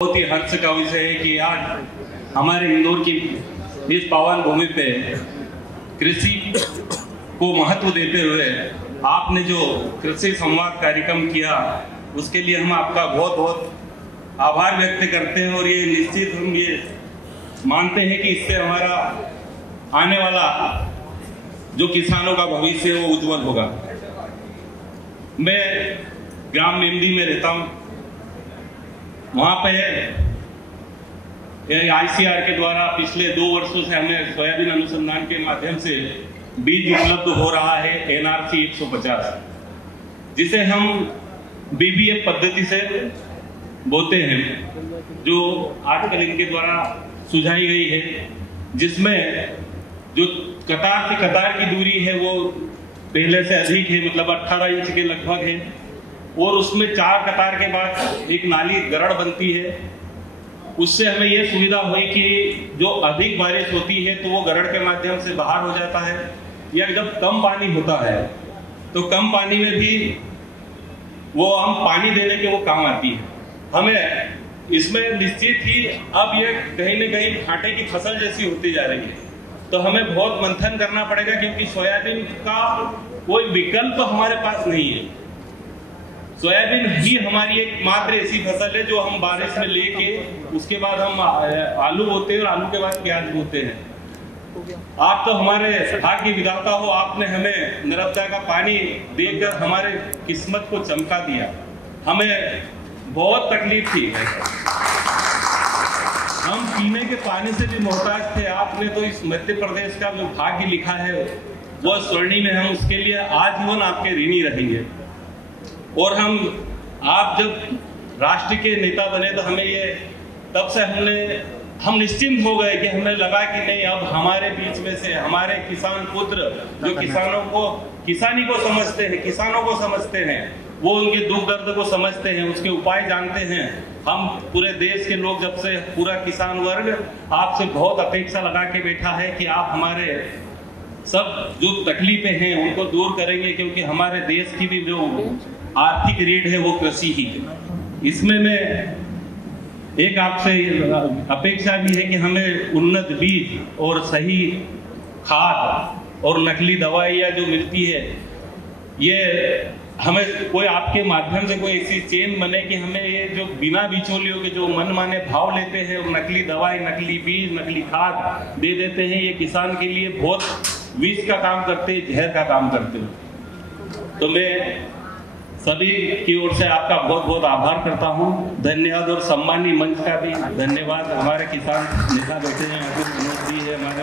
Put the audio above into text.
बहुत ही हर्ष का विषय है कि आज हमारे इंदौर की इस पावन भूमि पे कृषि को महत्व देते हुए आपने जो कृषि संवाद कार्यक्रम किया उसके लिए हम आपका बहुत बहुत आभार व्यक्त करते हैं। और ये निश्चित हम ये मानते हैं कि इससे हमारा आने वाला जो किसानों का भविष्य है वो उज्जवल होगा। मैं ग्राम मेमदी में रहता हूँ, वहाँ पे ICAR के द्वारा पिछले 2 वर्षों से हमें सोयाबीन अनुसंधान के माध्यम से बीज उपलब्ध हो रहा है NRC 150, जिसे हम BBF पद्धति से बोते हैं, जो आजकल इनके द्वारा सुझाई गई है, जिसमें जो कतार से कतार की दूरी है वो पहले से अधिक है, मतलब 18 इंच के लगभग है, और उसमें 4 कतार के बाद एक नाली गरड़ बनती है। उससे हमें यह सुविधा हुई कि जो अधिक बारिश होती है तो वो गरड़ के माध्यम से बाहर हो जाता है, या जब कम पानी होता है तो कम पानी में भी वो हम पानी देने के वो काम आती है। हमें इसमें निश्चित ही अब ये कहीं न कहीं घाटे की फसल जैसी होती जा रही है, तो हमें बहुत मंथन करना पड़ेगा, क्योंकि सोयाबीन का कोई विकल्प हमारे पास नहीं है। सोयाबीन ही हमारी एक मात्र ऐसी फसल है जो हम बारिश में लेके उसके बाद हम आलू बोते हैं और आलू के बाद प्याज बोते हैं। आप तो हमारे भाग्य विधाता हो, आपने हमें नर्मदा का पानी देकर हमारे किस्मत को चमका दिया। हमें बहुत तकलीफ थी, हम पीने के पानी से भी मोहताज थे। आपने तो इस मध्य प्रदेश का जो भाग्य लिखा है वो स्वर्णिम है, हम उसके लिए आजीवन आपके ऋणी रहेंगे। और आप जब राष्ट्र के नेता बने तो हमें ये तब से हम निश्चिंत हो गए कि हमें लगा कि नहीं, अब हमारे बीच में से हमारे किसान पुत्र जो किसानों को किसानी को समझते हैं, किसानों को समझते हैं, वो उनके दुख दर्द को समझते हैं, उसके उपाय जानते हैं। हम पूरे देश के लोग जब से पूरा किसान वर्ग आपसे बहुत अपेक्षा लगा के बैठा है कि आप हमारे सब जो तकलीफें हैं उनको दूर करेंगे, क्योंकि हमारे देश की भी जो आर्थिक रीढ़ है वो कृषि ही है। इसमें मैं एक आपसे अपेक्षा भी है कि हमें उन्नत बीज और सही खाद और नकली दवाइयाँ जो मिलती है, ये हमें कोई आपके माध्यम से कोई ऐसी चेन बने कि हमें ये जो बिना बिचौलियों के जो मनमाने भाव लेते हैं और नकली दवाई, नकली बीज, नकली खाद दे देते हैं, ये किसान के लिए बहुत विष का काम करते हैं, जहर का काम करते हैं। तो मैं सभी की ओर से आपका बहुत बहुत आभार करता हूं, धन्यवाद। और सम्मानी मंच का भी धन्यवाद। हमारे किसान नेता बैठे हैं, मनोज जी है हमारे